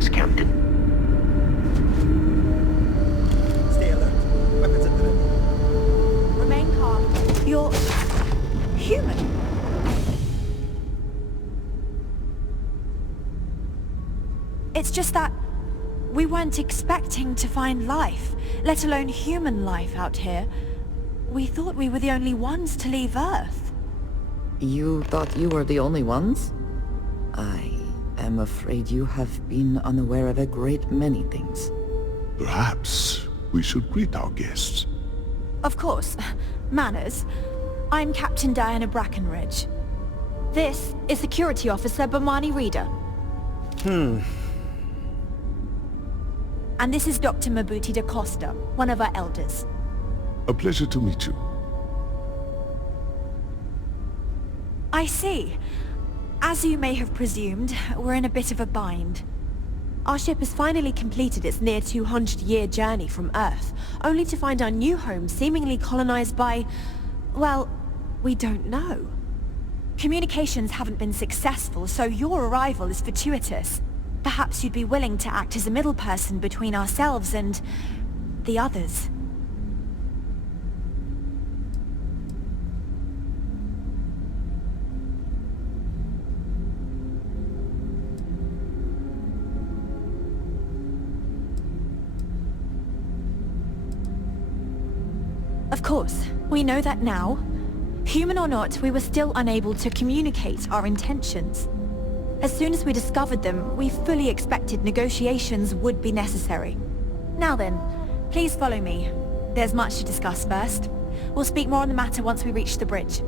Thanks, Captain. Stay alert. Weapons at the ready. Remain calm. You're... human. It's just that we weren't expecting to find life, let alone human life out here. We thought we were the only ones to leave Earth. You thought you were the only ones? I am afraid you have been unaware of a great many things. Perhaps we should greet our guests. Of course. Manners. I'm Captain Diana Brackenridge. This is Security Officer Bomani Reader. And this is Dr. Mabuti da Costa, one of our elders. A pleasure to meet you. I see. As you may have presumed, we're in a bit of a bind. Our ship has finally completed its near 200-year journey from Earth, only to find our new home seemingly colonized by... well, we don't know. Communications haven't been successful, so your arrival is fortuitous. Perhaps you'd be willing to act as a middle person between ourselves and... the others. Of course, we know that now. Human or not, we were still unable to communicate our intentions. As soon as we discovered them, we fully expected negotiations would be necessary. Now then, please follow me. There's much to discuss first. We'll speak more on the matter once we reach the bridge.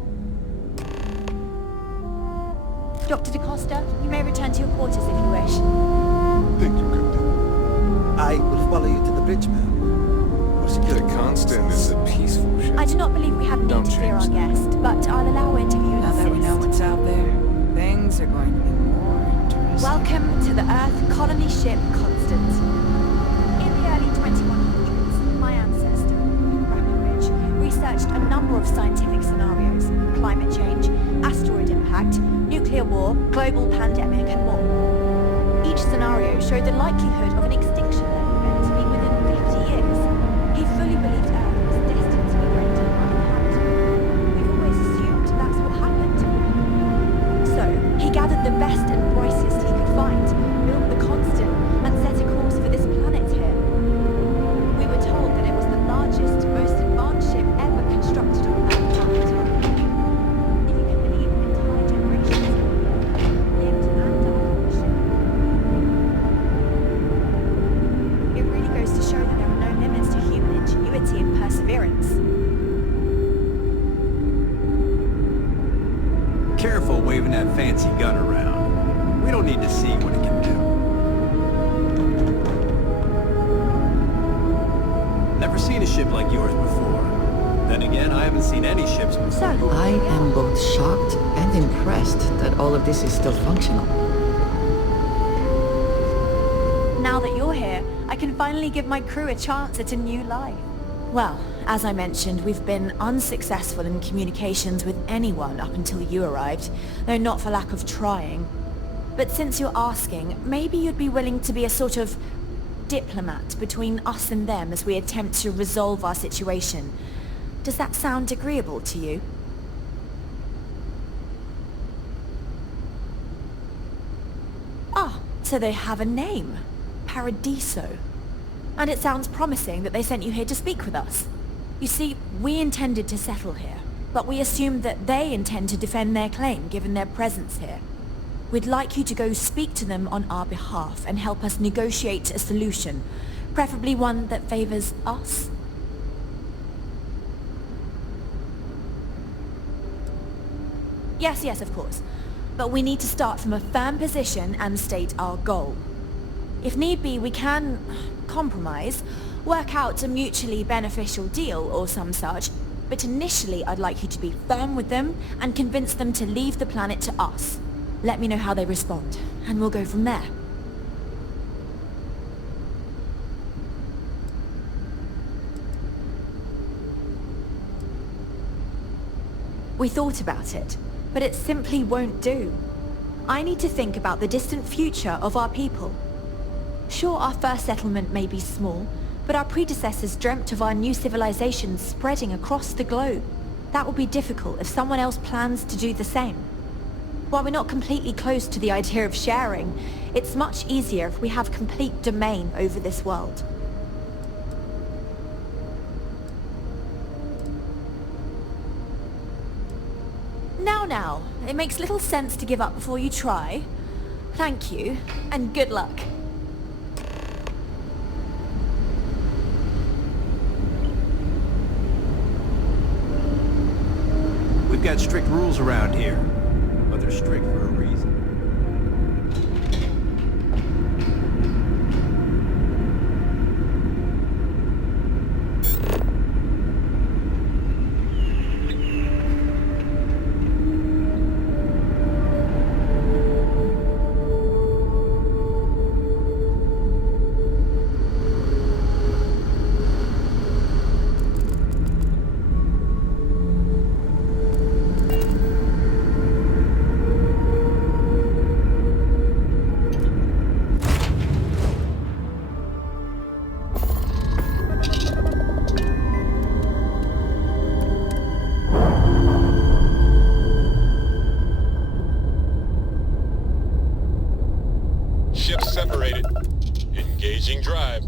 Dr. DaCosta, you may return to your quarters if you wish. Thank you, Captain. I will follow you to the bridge, ma'am. The Constant is a peaceful ship. I do not believe we have need to fear our guest, but I'll allow interviewers Now that we know what's out there, things are going to be more interesting. Welcome to the Earth colony ship Constant. In the early 2100s, my ancestor, Brackenridge, researched a number of scientific scenarios: climate change, asteroid impact, nuclear war, global pandemic, and more. Each scenario showed the likelihood of an extinction event to be within 50 years. He fully believed Earth was destined to be rendered uninhabitable. We've always assumed that's what happened. So, he gathered the best and brightest he could find, built the Constant, and set a course for this planet here. We were told that it was the largest, most advanced ship ever constructed on Earth at the time. If you can believe entire generations lived and died on the ship. It really goes to show that there are no limits to human ingenuity and perseverance. Careful waving that fancy gun around. We don't need to see what it can do. Never seen a ship like yours before. Then again, I haven't seen any ships before. So, I am both shocked and impressed that all of this is still functional. now that you're here, I can finally give my crew a chance at a new life. Well, as I mentioned, we've been unsuccessful in communications with anyone up until you arrived, though not for lack of trying. But since you're asking, maybe you'd be willing to be a sort of diplomat between us and them as we attempt to resolve our situation. Does that sound agreeable to you? Ah, so they have a name. Paradiso. And it sounds promising that they sent you here to speak with us. You see, we intended to settle here, but we assumed that they intend to defend their claim given their presence here. We'd like you to go speak to them on our behalf and help us negotiate a solution, preferably one that favors us. Yes, of course. But we need to start from a firm position and state our goal. If need be, we can compromise, work out a mutually beneficial deal or some such, but initially I'd like you to be firm with them and convince them to leave the planet to us. Let me know how they respond, and we'll go from there. We thought about it, but it simply won't do. I need to think about the distant future of our people. Sure, our first settlement may be small, but our predecessors dreamt of our new civilization spreading across the globe. That will be difficult if someone else plans to do the same. While we're not completely close to the idea of sharing, it's much easier if we have complete domain over this world. Now, it makes little sense to give up before you try. Thank you, and good luck. We've got strict rules around here, but they're strict for a reason. Ships separated. Engaging drive.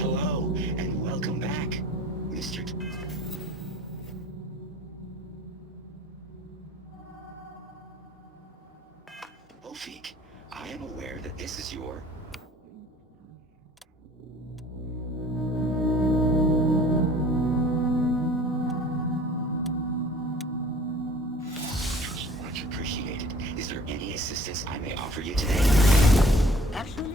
Hello, and welcome back, Mr. Ofik. I am aware that this is your... Much appreciated. Is there any assistance I may offer you today? Actually,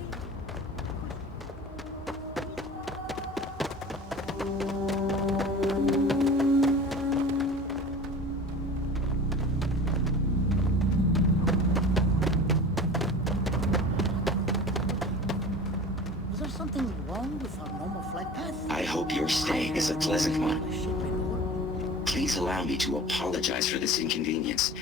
was there something wrong with our normal flight path? I hope your stay is a pleasant one. The ship in orbit. Please allow me to apologize for this inconvenience.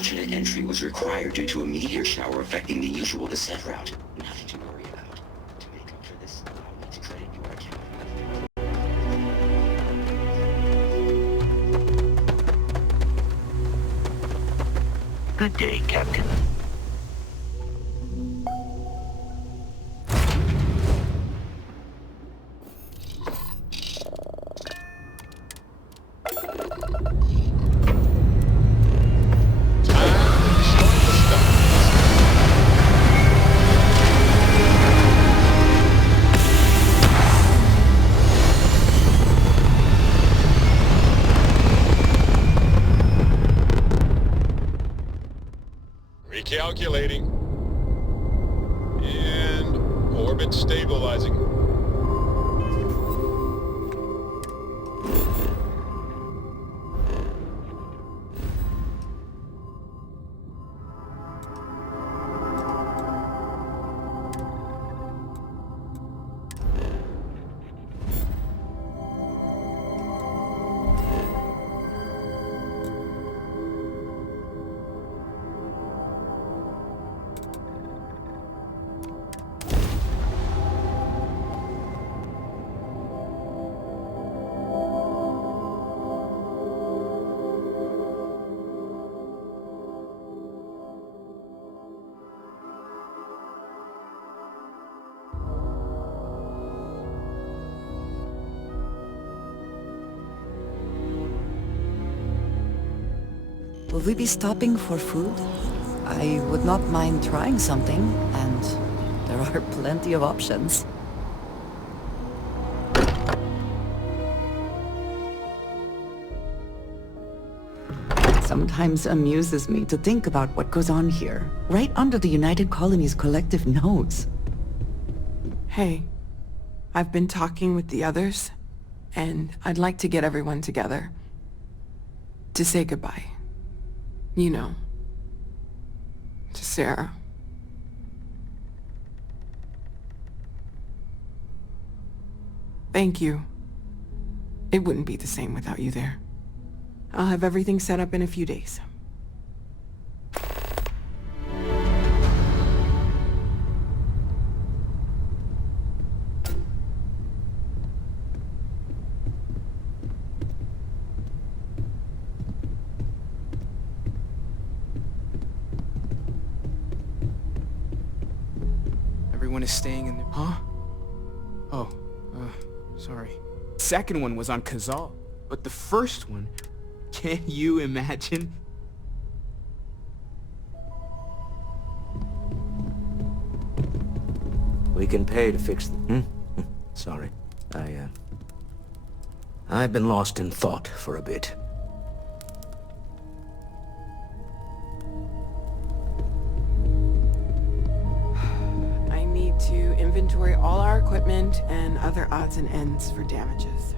alternate entry was required due to a meteor shower affecting the usual descent route. Nothing to worry about. To make up for this, I'll need to credit your account. Good day, Captain. Recalculating. And orbit stabilizing. Will we be stopping for food? I would not mind trying something, and there are plenty of options. Sometimes amuses me to think about what goes on here, right under the United Colony's collective nose. Hey, I've been talking with the others, and I'd like to get everyone together to say goodbye. You know, to Sarah. Thank you. It wouldn't be the same without you there. I'll have everything set up in a few days. Everyone is staying in the... Huh? Oh, sorry. Second one was on Kazal, but the first one, can you imagine? We can pay to fix the... Sorry. I've been lost in thought for a bit. I need to inventory all our equipment and other odds and ends for damages.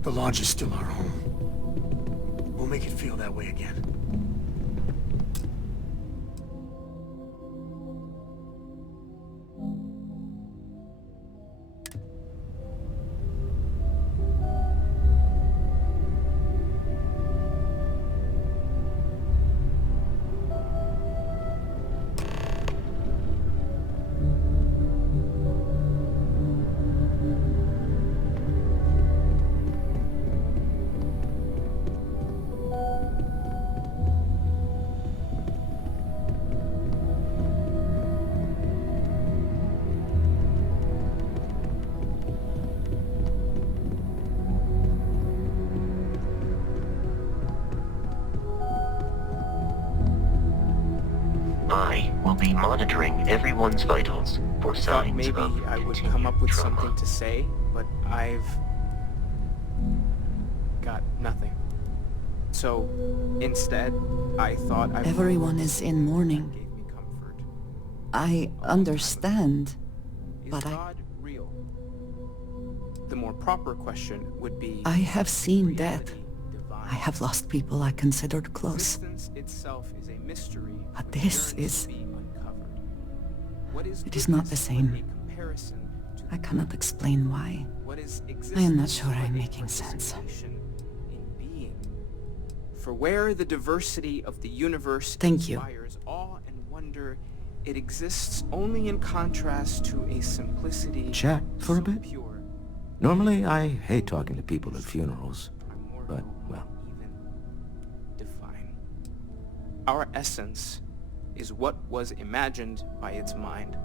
The lodge is still our home. We'll make it feel that way again. be monitoring everyone's vitals for I thought signs maybe of I would continued come up with trauma. something to say, but I've got nothing. So, instead, I thought I... Everyone is in mourning. Gave me comfort. I understand, Is but God real? The more proper question would be... I have seen death. reality divine? I have lost people I considered close. Existence itself is a mystery But which this yearns is... to be uncovered. What is It is not the goodness same. but a comparison to I cannot explain why. what is I am not existence sure but I'm a making sense. participation in being? For where the diversity of the universe Thank you. inspires awe and wonder, it exists only in contrast to a simplicity Chat for a so bit? pure. Normally, I hate talking to people at funerals, but, well... Even define. Our essence is what was imagined by its mind.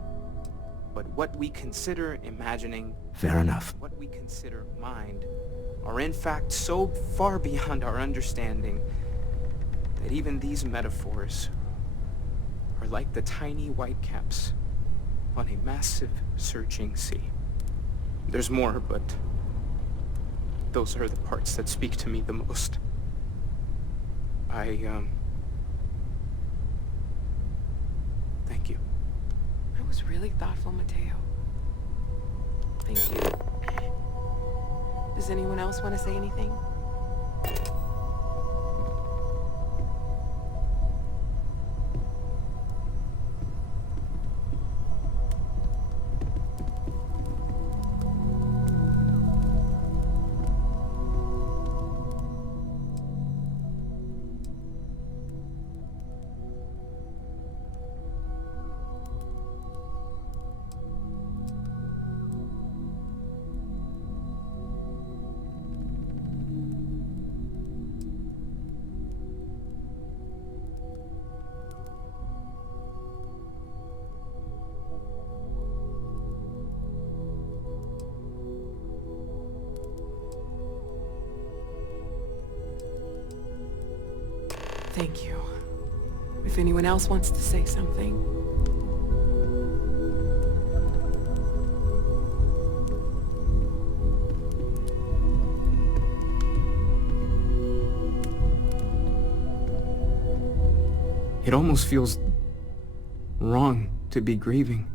But what we consider imagining, Fair enough. what we consider mind, are in fact so far beyond our understanding that even these metaphors are like the tiny whitecaps on a massive surging sea. There's more, but those are the parts that speak to me the most. Thank you. That was really thoughtful, Mateo. Thank you. Does anyone else want to say anything? Thank you. If anyone else wants to say something. It almost feels wrong to be grieving.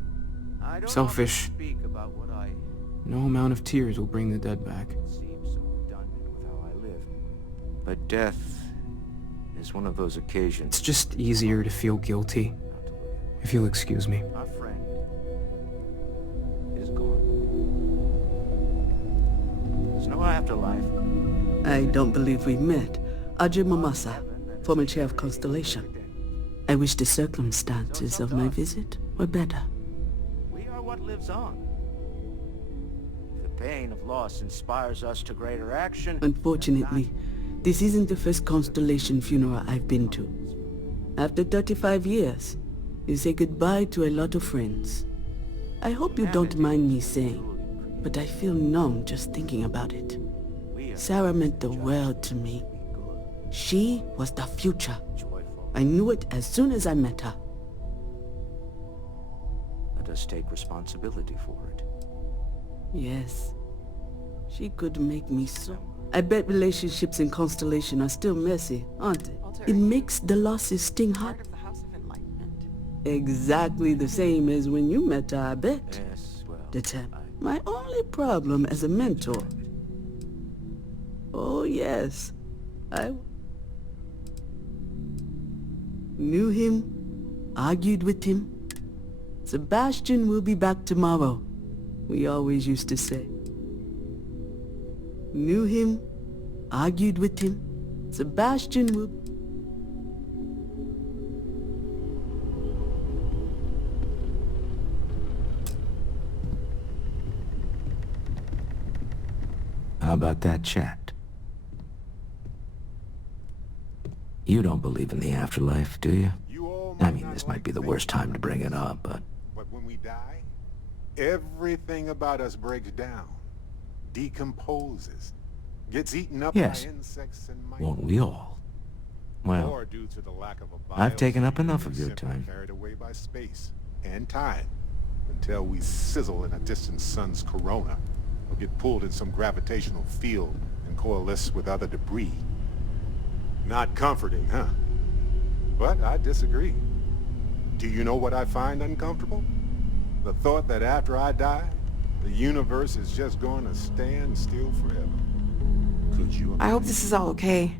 I don't Selfish. often speak about what I No amount of tears will bring the dead back. seem so redundant with how I live. But death is one of those occasions. It's just easier to feel guilty, Not to look at. if you'll excuse me. Our friend is gone. There's no afterlife. I don't believe we met. Ajay Mamasa, former chair of Constellation. I wish the circumstances of my visit were better. We are what lives on. If the pain of loss inspires us to greater action. Unfortunately, this isn't the first Constellation funeral I've been to. After 35 years, you say goodbye to a lot of friends. I hope you don't mind me saying, but I feel numb just thinking about it. Sarah meant the world to me. She was the future. I knew it as soon as I met her. Let us take responsibility for it. Yes. She could make me so... I bet relationships in Constellation are still messy, aren't they? It makes the losses sting hard. Part of the House of Enlightenment. Exactly the same as when you met her, I bet. Yes, well, The time. My only problem as a mentor. Oh yes, I knew him, argued with him. Sebastian will be back tomorrow, we always used to say. Knew him, argued with him. Sebastian will... How about that chat? You don't believe in the afterlife, do you? I mean, this might be the worst time to bring it up, but... But when we die, everything about us breaks down, decomposes, gets eaten up Yes. by insects and mice. Won't we all? Well, or due to the lack of a I've taken up biome, enough we're of your simply time. carried away by space and time until we sizzle in a distant sun's corona or get pulled in some gravitational field and coalesce with other debris. Not comforting, huh? But I disagree. Do you know what I find uncomfortable? The thought that after I die, the universe is just going to stand still forever. Could you imagine? I hope this is all okay.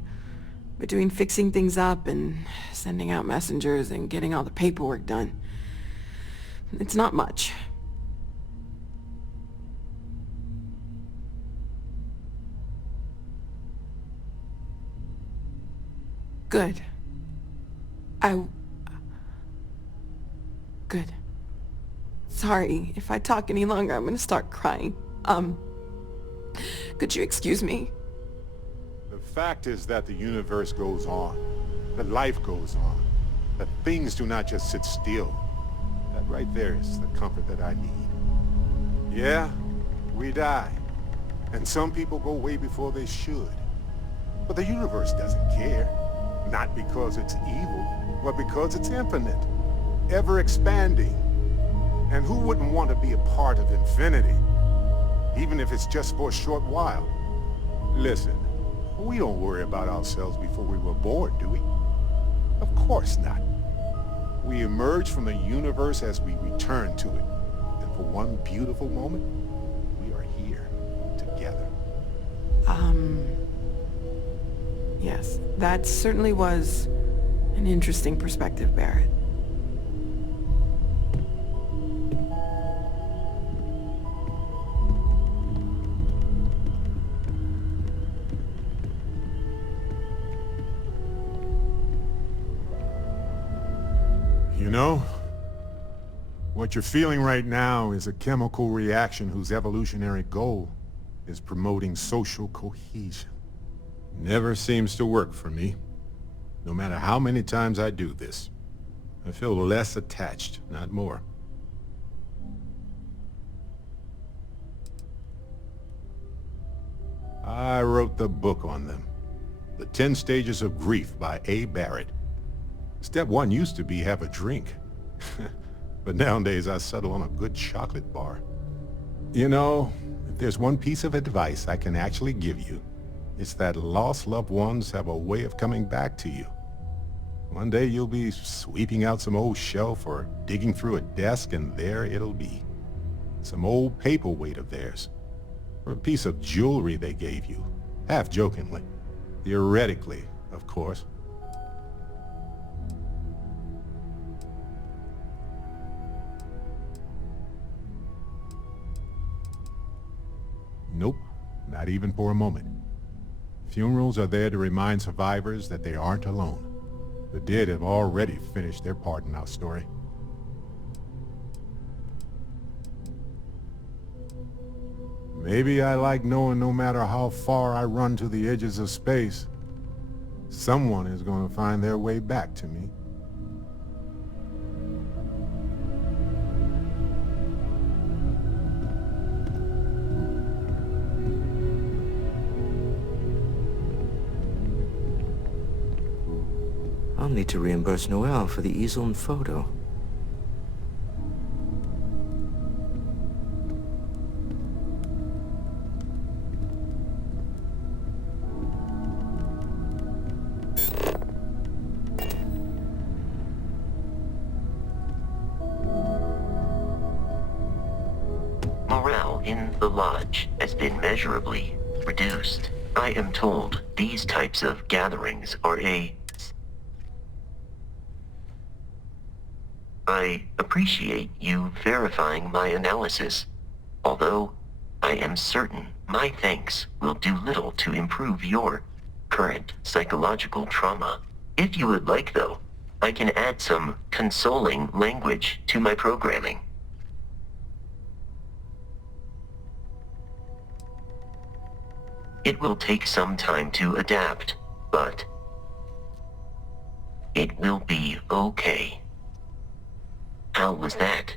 Between fixing things up and sending out messengers and getting all the paperwork done. It's not much. Good. Good. Sorry, if I talk any longer, I'm gonna start crying. Could you excuse me? The fact is that the universe goes on, that life goes on, that things do not just sit still. That right there is the comfort that I need. Yeah, we die, and some people go way before they should. But the universe doesn't care, not because it's evil, but because it's infinite, ever expanding. And who wouldn't want to be a part of infinity, even if it's just for a short while? Listen, we don't worry about ourselves before we were born, do we? Of course not. We emerge from the universe as we return to it. And for one beautiful moment, we are here, together. Yes, that certainly was an interesting perspective, Barrett. You know, what you're feeling right now is a chemical reaction whose evolutionary goal is promoting social cohesion. Never seems to work for me. No matter how many times I do this, I feel less attached, not more. I wrote the book on them. The 10 Stages of Grief by A. Barrett. Step 1 used to be have a drink. But nowadays I settle on a good chocolate bar. You know, if there's one piece of advice I can actually give you, it's that lost loved ones have a way of coming back to you. One day you'll be sweeping out some old shelf or digging through a desk, and there it'll be. Some old paperweight of theirs. Or a piece of jewelry they gave you, half jokingly. Theoretically, of course. Nope, not even for a moment. Funerals are there to remind survivors that they aren't alone. The dead have already finished their part in our story. Maybe I like knowing no matter how far I run to the edges of space, someone is going to find their way back to me. I'll need to reimburse Noelle for the easel and photo. Morale in the lodge has been measurably reduced. I am told these types of gatherings are I appreciate you verifying my analysis, although I am certain my thanks will do little to improve your current psychological trauma. If you would like, though, I can add some consoling language to my programming. It will take some time to adapt, but it will be okay. How was that?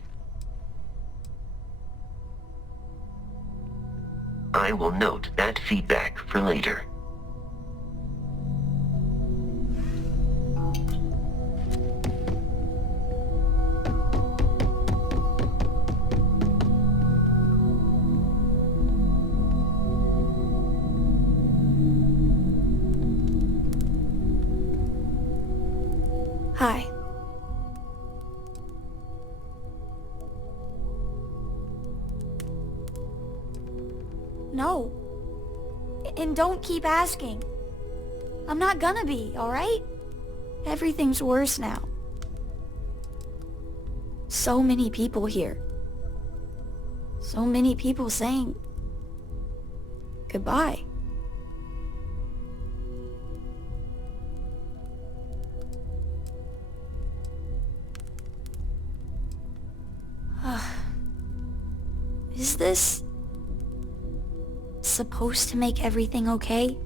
I will note that feedback for later. Hi. No. And don't keep asking. I'm not gonna be, alright? Everything's worse now. So many people here. So many people saying goodbye. Is this supposed to make everything okay?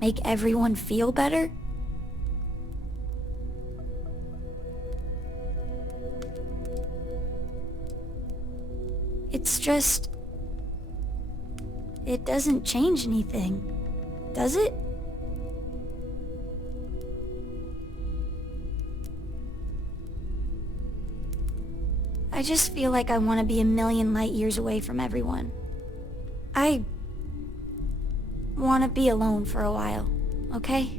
Make everyone feel better? It's just... it doesn't change anything, does it? I just feel like I want to be a million light years away from everyone. I want to be alone for a while, okay?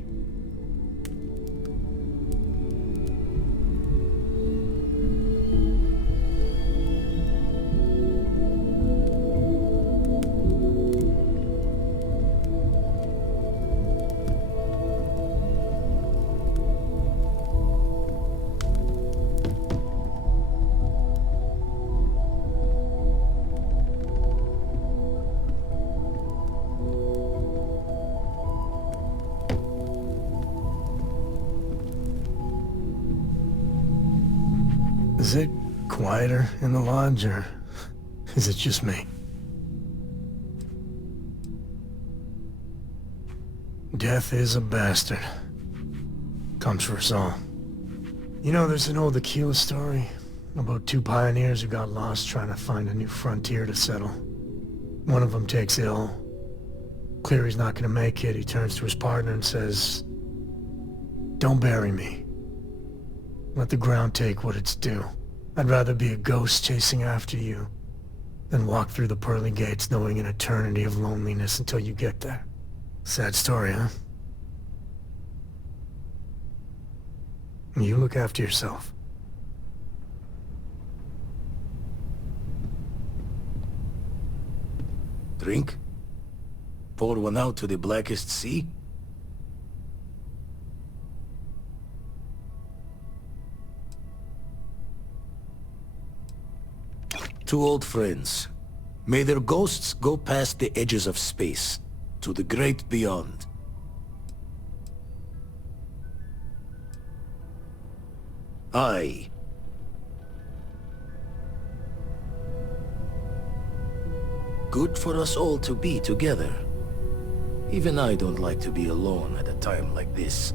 Is it quieter in the lodge, or is it just me? Death is a bastard. Comes for us all. You know, there's an old Aquila story about two pioneers who got lost trying to find a new frontier to settle. One of them takes ill. Clear he's not gonna make it, he turns to his partner and says, "Don't bury me. Let the ground take what it's due. I'd rather be a ghost chasing after you than walk through the pearly gates knowing an eternity of loneliness until you get there." Sad story, huh? You look after yourself. Drink? Pour one out to the blackest sea? Two old friends. May their ghosts go past the edges of space, to the great beyond. Aye. Good for us all to be together. Even I don't like to be alone at a time like this.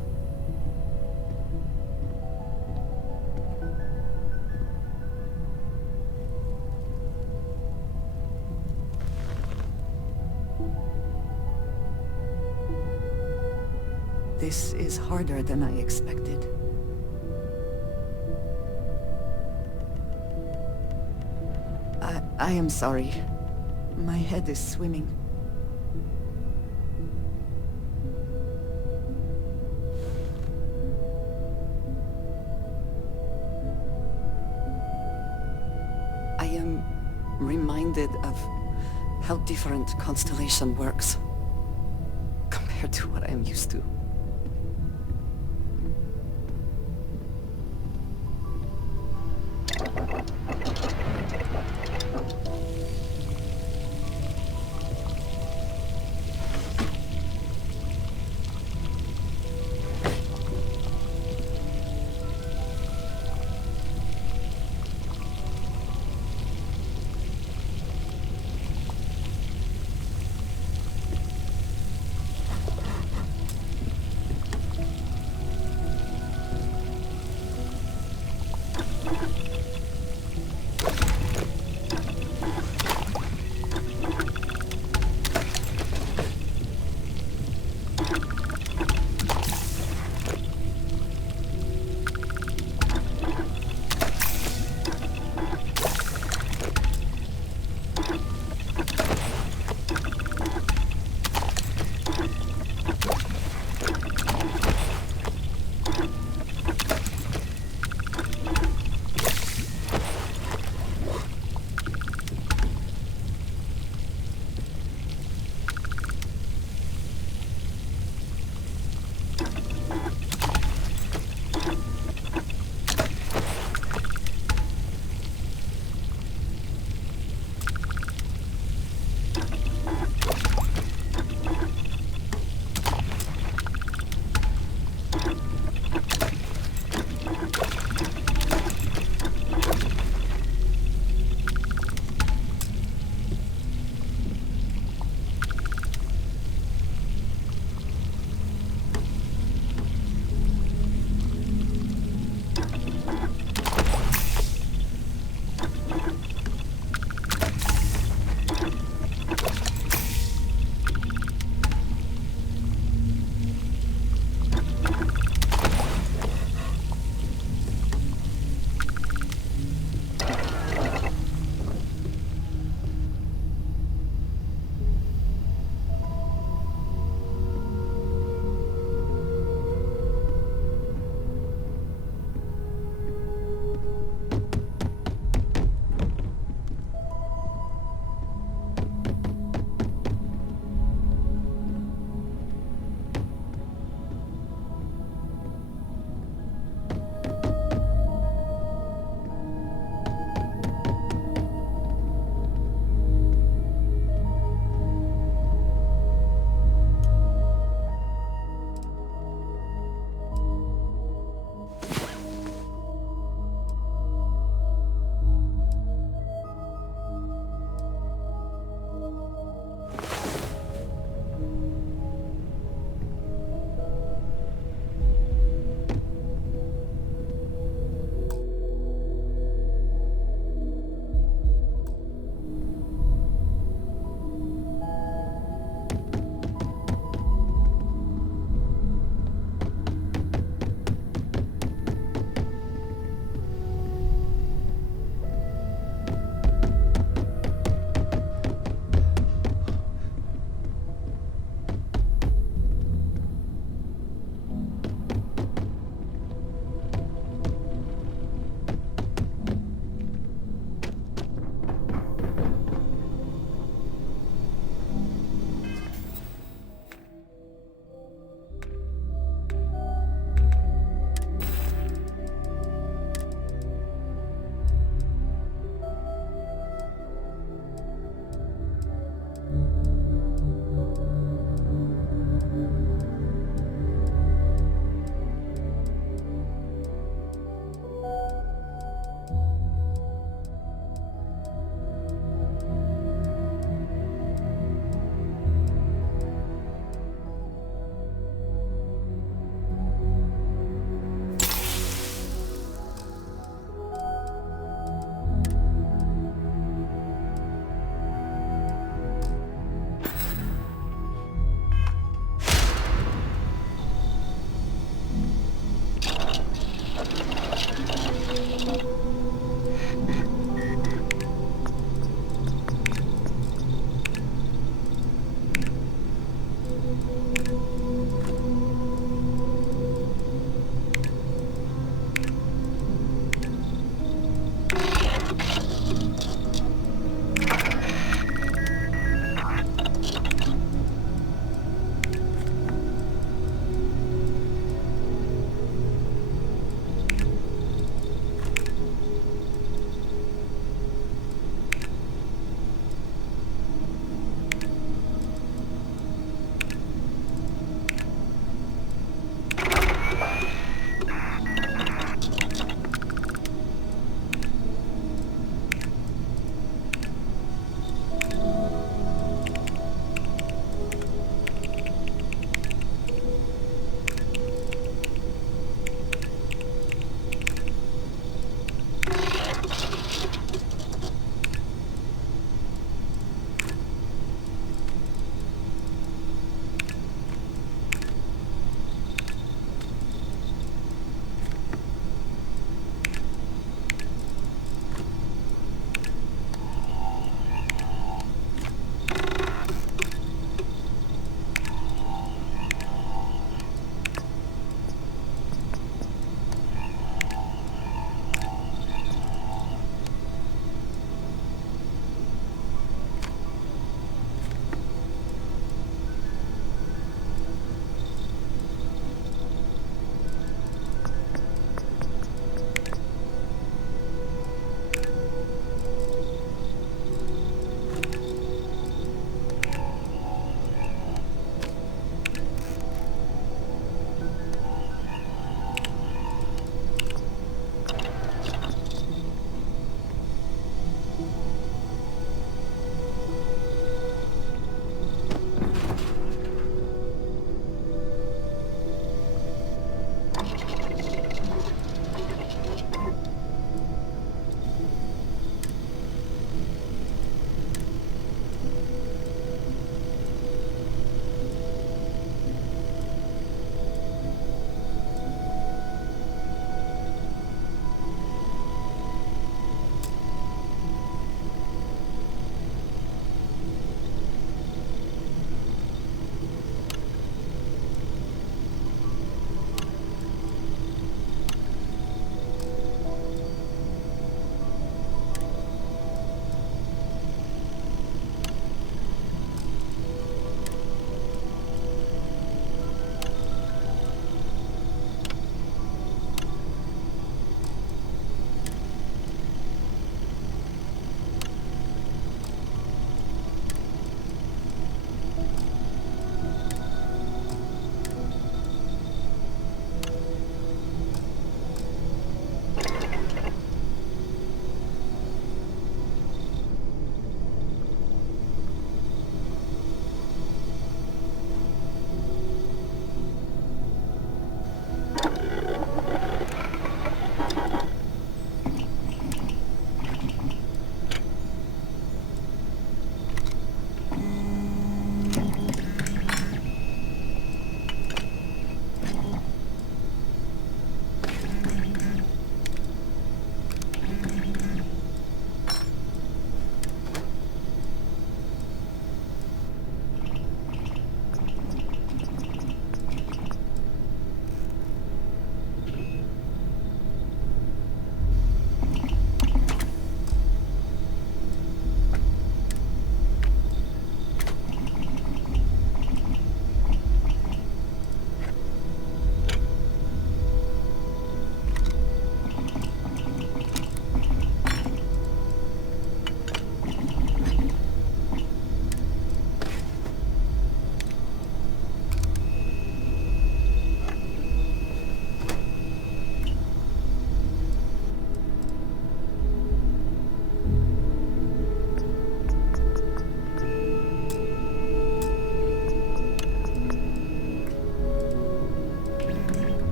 This is harder than I expected. I am sorry. My head is swimming. I am reminded of how different Constellation works compared to what I am used to.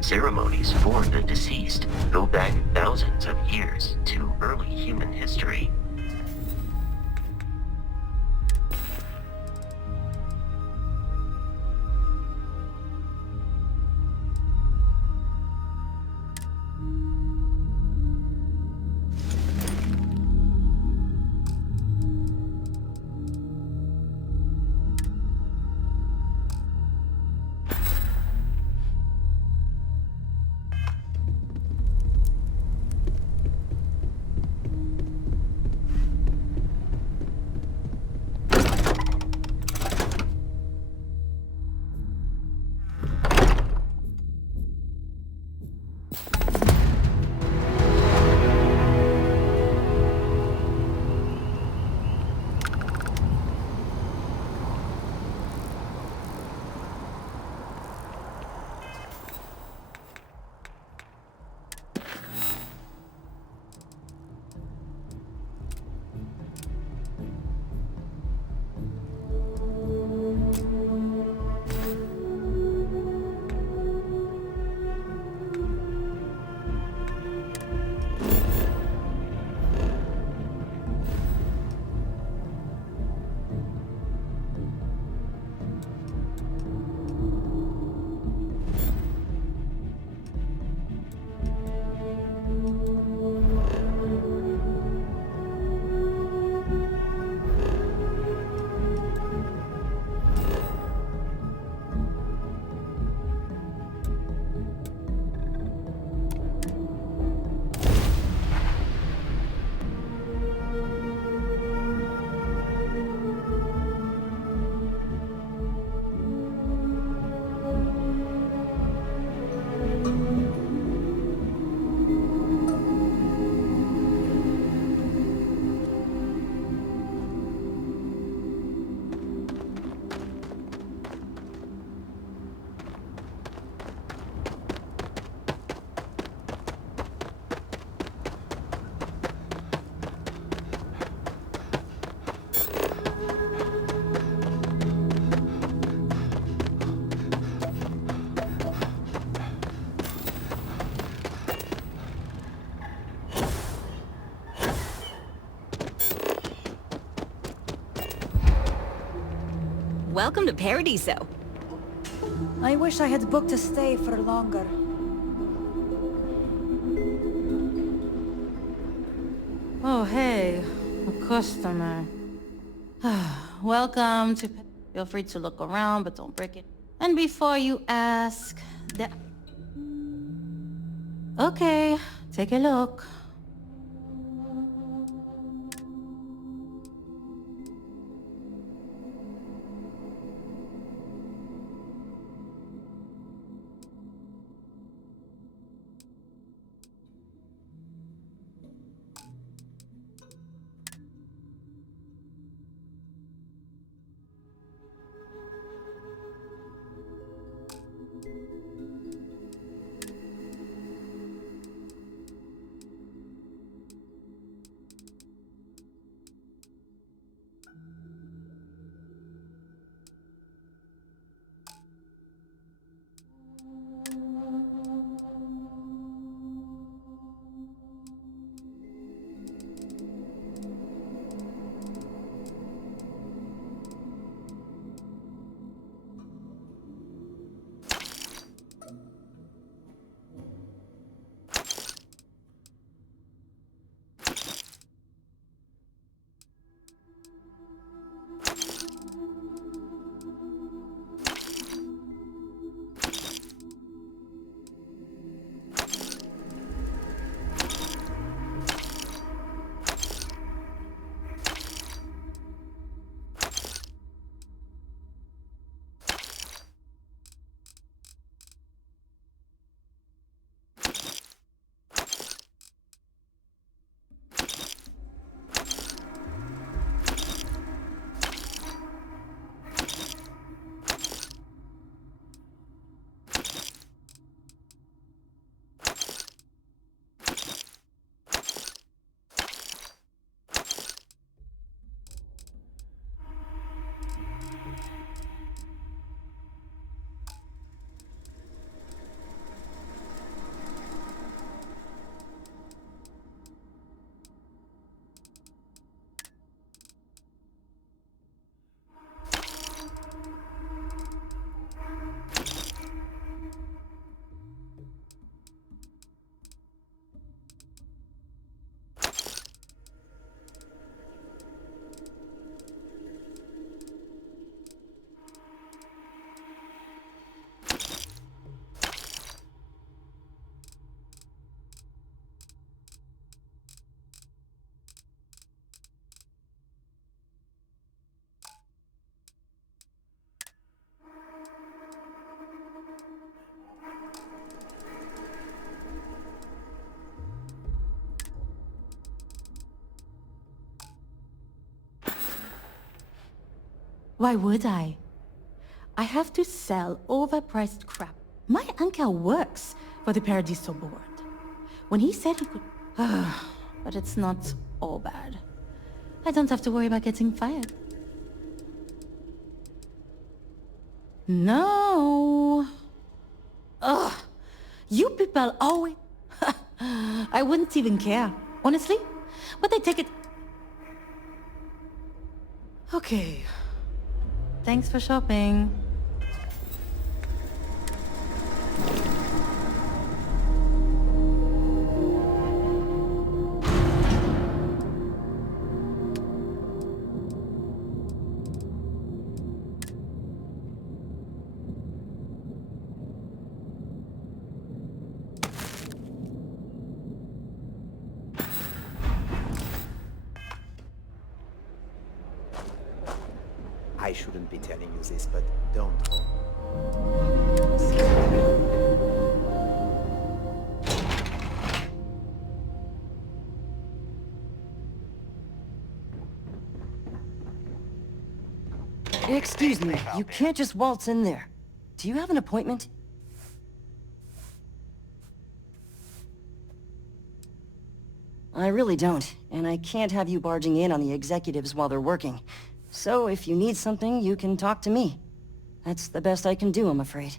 Ceremonies for the deceased go back thousands of years to early human history. Welcome to Paradiso. I wish I had booked a stay for longer. Oh, hey, a customer. Welcome to... Feel free to look around, but don't break it. And before you ask... Okay, take a look. Why would I? I have to sell overpriced crap. My uncle works for the Paradiso board. When he said he could... but it's not all bad. I don't have to worry about getting fired. No. Ugh. You people always... I wouldn't even care, honestly. But they take it... Okay. Thanks for shopping. I shouldn't be telling you this, but don't. Excuse me, you can't just waltz in there. Do you have an appointment? I really don't, and I can't have you barging in on the executives while they're working. So if you need something, you can talk to me. That's the best I can do, I'm afraid.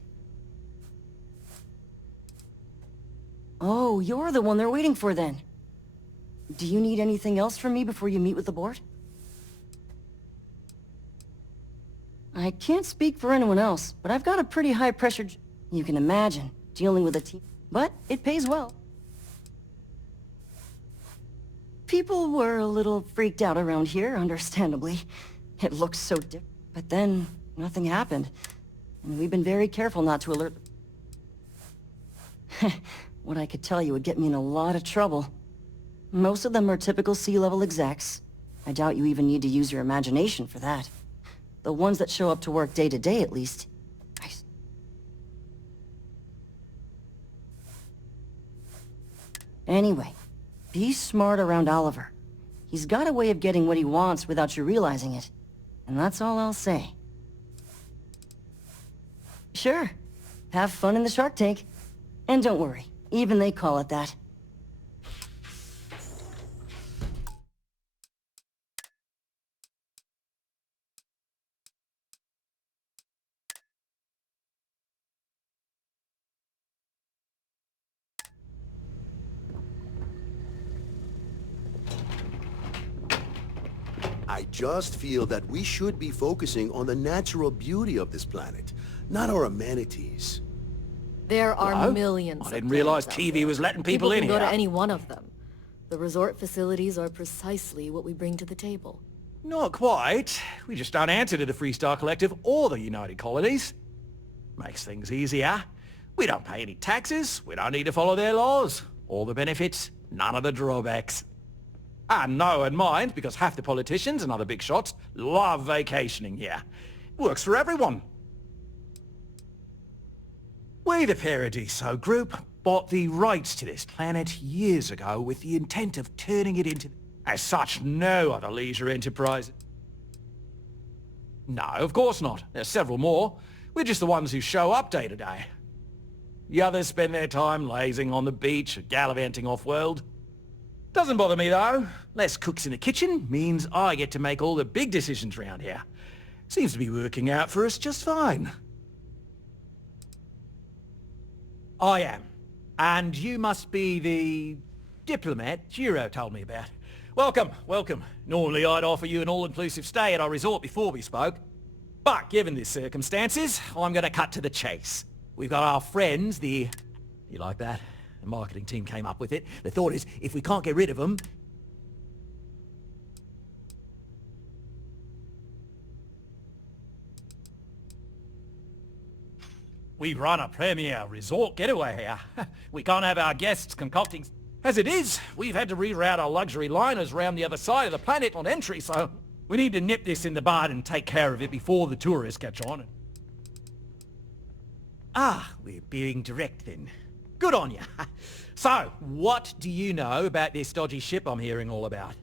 Oh, you're the one they're waiting for then. Do you need anything else from me before you meet with the board? I can't speak for anyone else, but I've got a pretty high-pressure... You can imagine, dealing with a team. But it pays well. People were a little freaked out around here, understandably. It looks so different. But then, nothing happened. And we've been very careful not to alert... What I could tell you would get me in a lot of trouble. Most of them are typical C-level execs. I doubt you even need to use your imagination for that. The ones that show up to work day to day, at least. Anyway, be smart around Oliver. He's got a way of getting what he wants without you realizing it. And that's all I'll say. Sure. Have fun in the Shark Tank. And don't worry, even they call it that. I just feel that we should be focusing on the natural beauty of this planet, not our amenities. There are Hello? millions. I didn't realize TV was letting people in can go here. to any one of them. The resort facilities are precisely what we bring to the table. Not quite. We just don't answer to the Freestar Collective or the United Colonies. Makes things easier. We don't pay any taxes. We don't need to follow their laws. All the benefits, none of the drawbacks. And no one minds because half the politicians and other big shots love vacationing here. Works for everyone. We, the Paradiso Group, bought the rights to this planet years ago with the intent of turning it into... As such, no other leisure enterprise... No, of course not. There's several more. We're just the ones who show up day to day. The others spend their time lazing on the beach or gallivanting off-world. Doesn't bother me, though. Less cooks in the kitchen means I get to make all the big decisions around here. Seems to be working out for us just fine. I am. And you must be the diplomat Jiro told me about. Welcome, welcome. Normally I'd offer you an all-inclusive stay at our resort before we spoke. But given the circumstances, I'm going to cut to the chase. We've got our friends, the... You like that? The marketing team came up with it. The thought is, if we can't get rid of them... We run a premier resort getaway here. We can't have our guests concocting... As it is, we've had to reroute our luxury liners around the other side of the planet on entry, so... We need to nip this in the bud and take care of it before the tourists catch on. Ah, we're being direct then. Good on you. So, what do you know about this dodgy ship I'm hearing all about?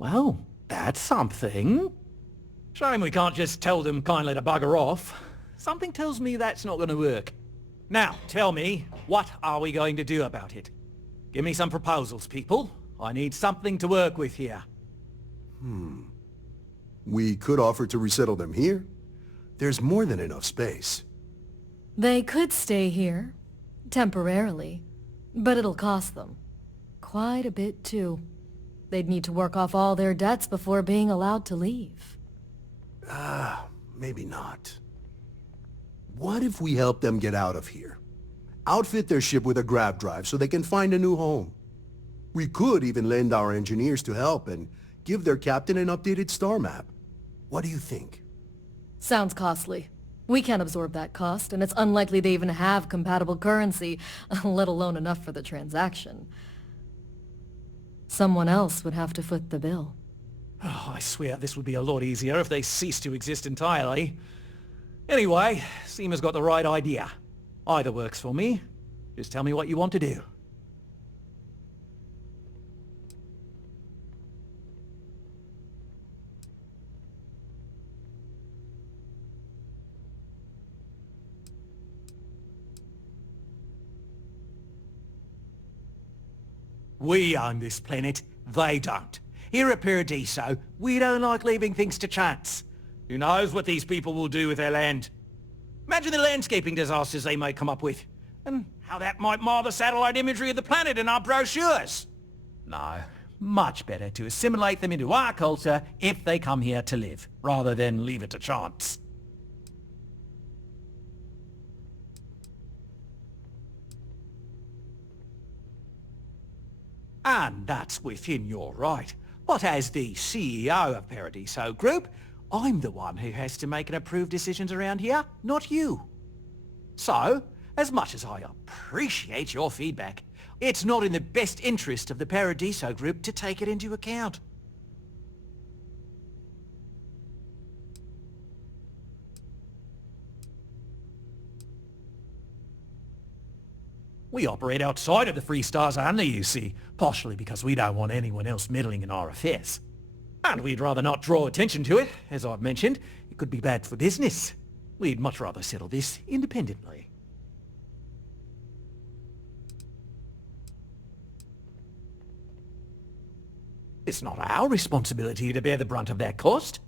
Well, that's something. Shame we can't just tell them kindly to bugger off. Something tells me that's not going to work. Now, tell me, what are we going to do about it? Give me some proposals, people. I need something to work with here. We could offer to resettle them here. There's more than enough space. They could stay here, temporarily, but it'll cost them. Quite a bit, too. They'd need to work off all their debts before being allowed to leave. Maybe not. What if we help them get out of here? Outfit their ship with a grav drive so they can find a new home. We could even lend our engineers to help and give their captain an updated star map. What do you think? Sounds costly. We can't absorb that cost, and it's unlikely they even have compatible currency, let alone enough for the transaction. Someone else would have to foot the bill. Oh, I swear this would be a lot easier if they ceased to exist entirely. Anyway, Seema's got the right idea. Either works for me. Just tell me what you want to do. We own this planet, they don't. Here at Paradiso, we don't like leaving things to chance. Who knows what these people will do with their land? Imagine the landscaping disasters they might come up with, and how that might mar the satellite imagery of the planet in our brochures. No, much better to assimilate them into our culture if they come here to live, rather than leave it to chance. And that's within your right. But as the CEO of Paradiso Group, I'm the one who has to make and approve decisions around here, not you. So, as much as I appreciate your feedback, it's not in the best interest of the Paradiso Group to take it into account. We operate outside of the Free Stars only, you see, partially because we don't want anyone else meddling in our affairs. And we'd rather not draw attention to it, as I've mentioned. It could be bad for business. We'd much rather settle this independently. It's not our responsibility to bear the brunt of that cost.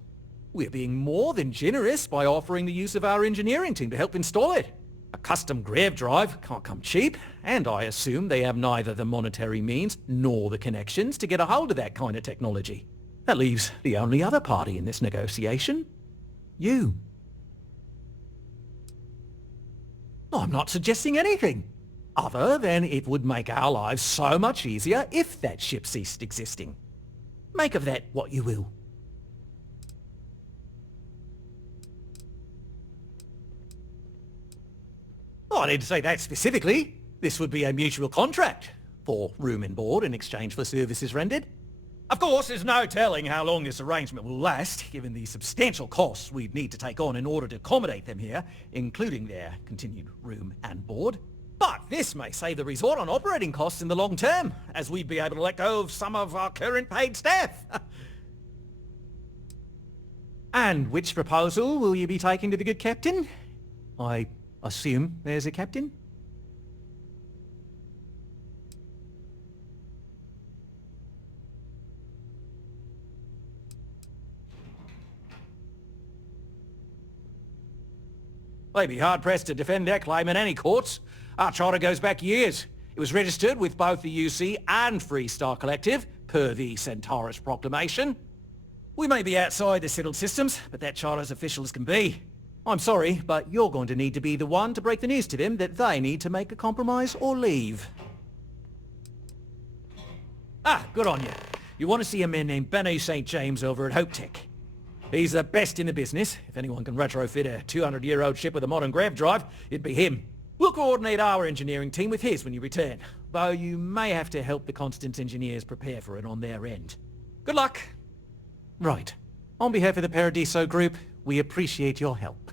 We're being more than generous by offering the use of our engineering team to help install it. A custom grav drive can't come cheap, and I assume they have neither the monetary means nor the connections to get a hold of that kind of technology. That leaves the only other party in this negotiation. You. I'm not suggesting anything, other than it would make our lives so much easier if that ship ceased existing. Make of that what you will. Oh, I didn't say that specifically. This would be a mutual contract for room and board in exchange for services rendered. Of course, there's no telling how long this arrangement will last, given the substantial costs we'd need to take on in order to accommodate them here, including their continued room and board. But this may save the resort on operating costs in the long term, as we'd be able to let go of some of our current paid staff. And which proposal will you be taking to the good captain? I assume there's a captain? They'd be hard-pressed to defend their claim in any courts. Our charter goes back years. It was registered with both the UC and Free Star Collective, per the Centaurus Proclamation. We may be outside the settled systems, but that charter's official as can be. I'm sorry, but you're going to need to be the one to break the news to them that they need to make a compromise or leave. Ah, good on you. You want to see a man named Benny St. James over at Hope Tech. He's the best in the business. If anyone can retrofit a 200-year-old ship with a modern grav drive, it'd be him. We'll coordinate our engineering team with his when you return, though you may have to help the Constance engineers prepare for it on their end. Good luck. Right. On behalf of the Paradiso Group, we appreciate your help.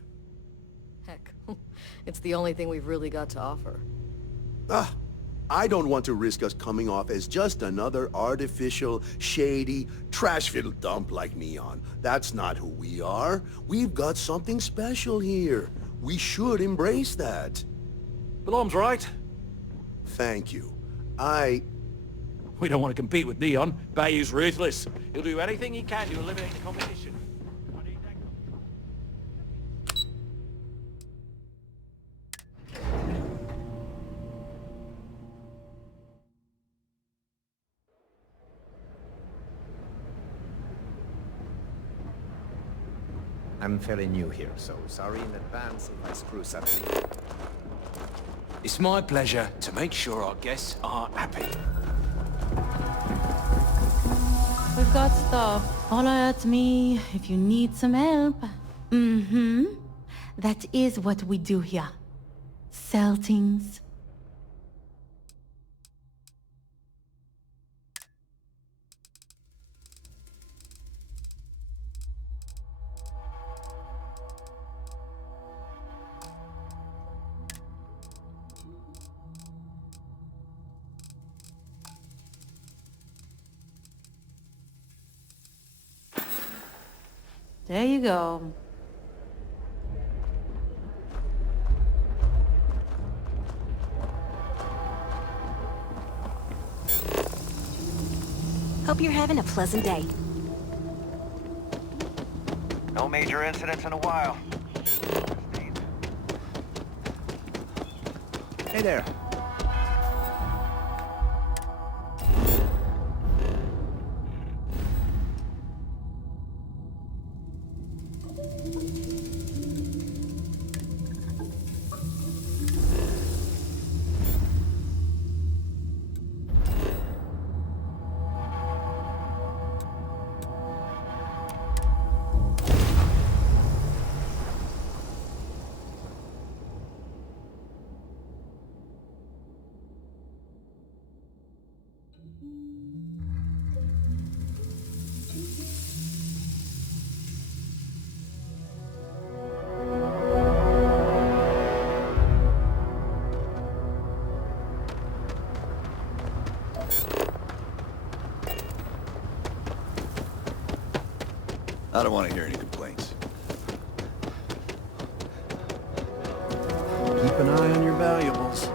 Heck, it's the only thing we've really got to offer. I don't want to risk us coming off as just another artificial, shady, trash-filled dump like Neon. That's not who we are. We've got something special here. We should embrace that. Balaam's right. Thank you. We don't want to compete with Neon. Bayou's ruthless. He'll do anything he can to eliminate the competition. I'm fairly new here, so sorry in advance if I screw something. It's my pleasure to make sure our guests are happy. We've got stuff. Holler at me if you need some help. Mm-hmm. That is what we do here. Sell things. There you go. Hope you're having a pleasant day. No major incidents in a while. Hey there. I don't want to hear any complaints. Keep an eye on your valuables.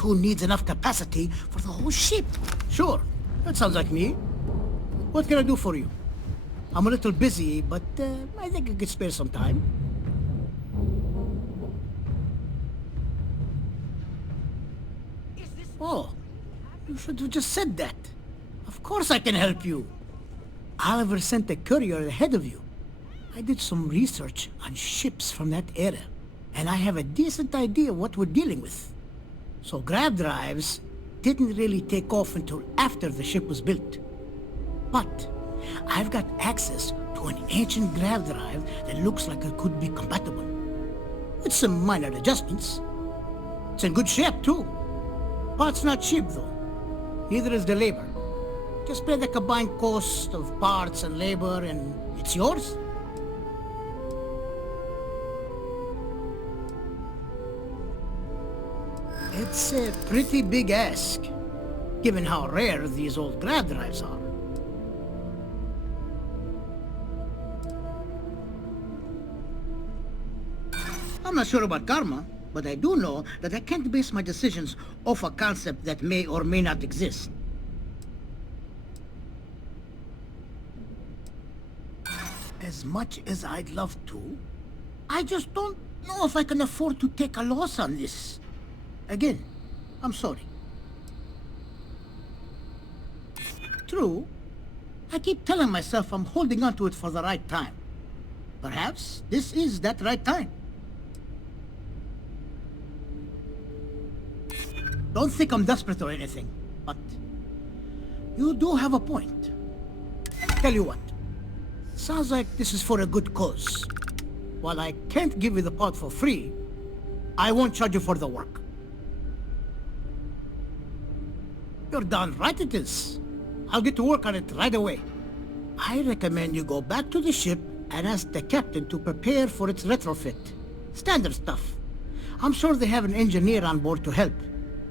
Who needs enough capacity for the whole ship? Sure, that sounds like me. What can I do for you? I'm a little busy, but I think I could spare some time. Oh, you should have just said that. Of course I can help you. Oliver sent a courier ahead of you. I did some research on ships from that era, and I have a decent idea what we're dealing with. So grav drives didn't really take off until after the ship was built. But I've got access to an ancient grav drive that looks like it could be compatible. With some minor adjustments. It's in good shape too. Part's not cheap though. Neither is the labor. Just pay the combined cost of parts and labor, and it's yours. It's a pretty big ask, given how rare these old grab drives are. I'm not sure about karma, but I do know that I can't base my decisions off a concept that may or may not exist. As much as I'd love to, I just don't know if I can afford to take a loss on this. Again, I'm sorry. True, I keep telling myself I'm holding on to it for the right time. Perhaps this is that right time. Don't think I'm desperate or anything, but you do have a point. Tell you what, sounds like this is for a good cause. While I can't give you the pod for free, I won't charge you for the work. You're done right it is. I'll get to work on it right away. I recommend you go back to the ship and ask the captain to prepare for its retrofit. Standard stuff. I'm sure they have an engineer on board to help.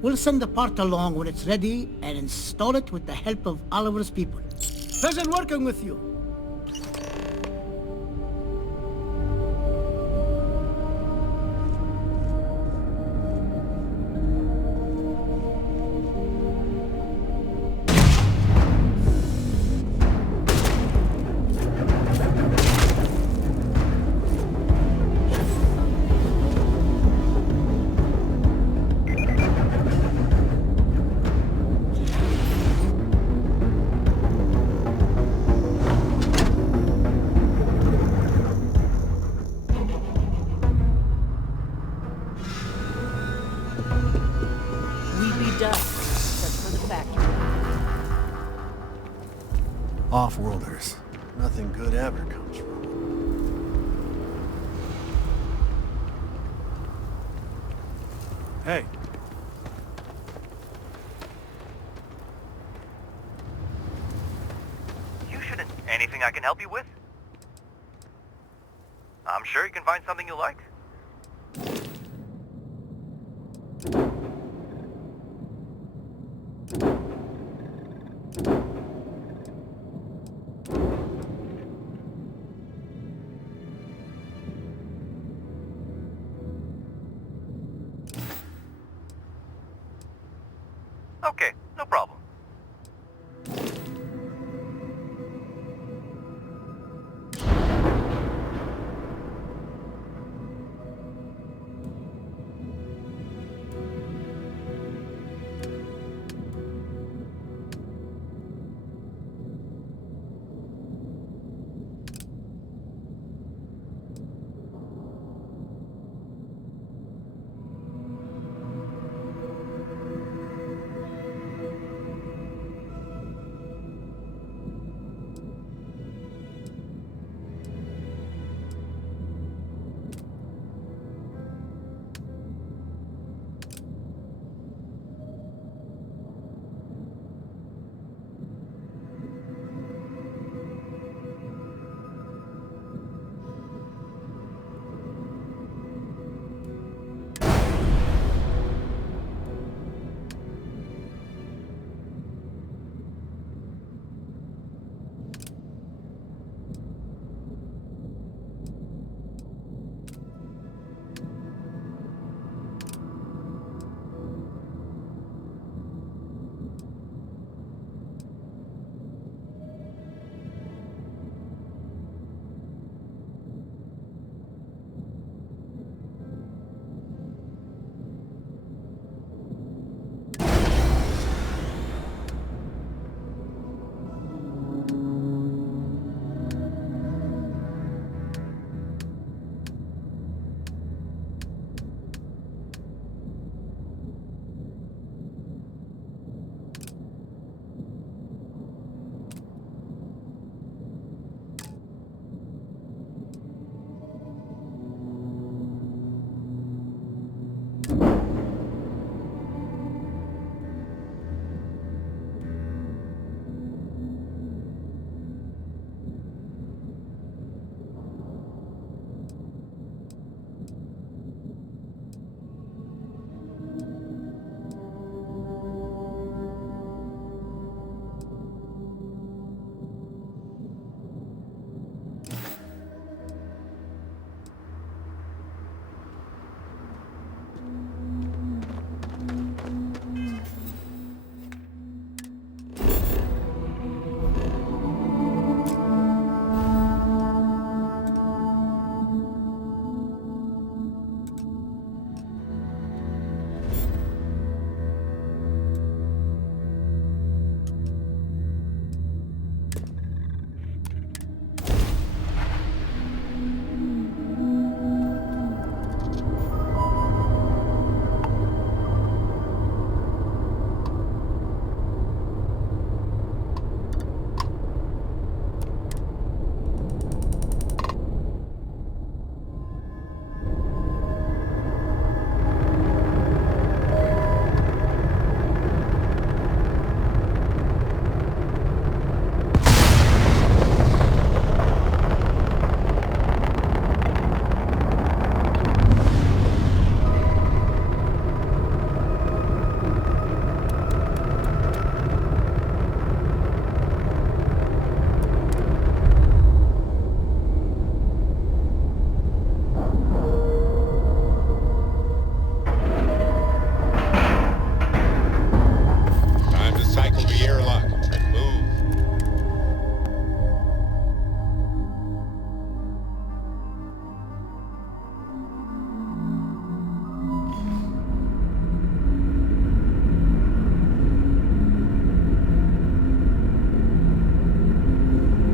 We'll send the part along when it's ready and install it with the help of Oliver's people. Pleasure working with you. Off-worlders. Nothing good ever comes from them. Hey. You shouldn't... Anything I can help you with? I'm sure you can find something you like. Okay, no problem.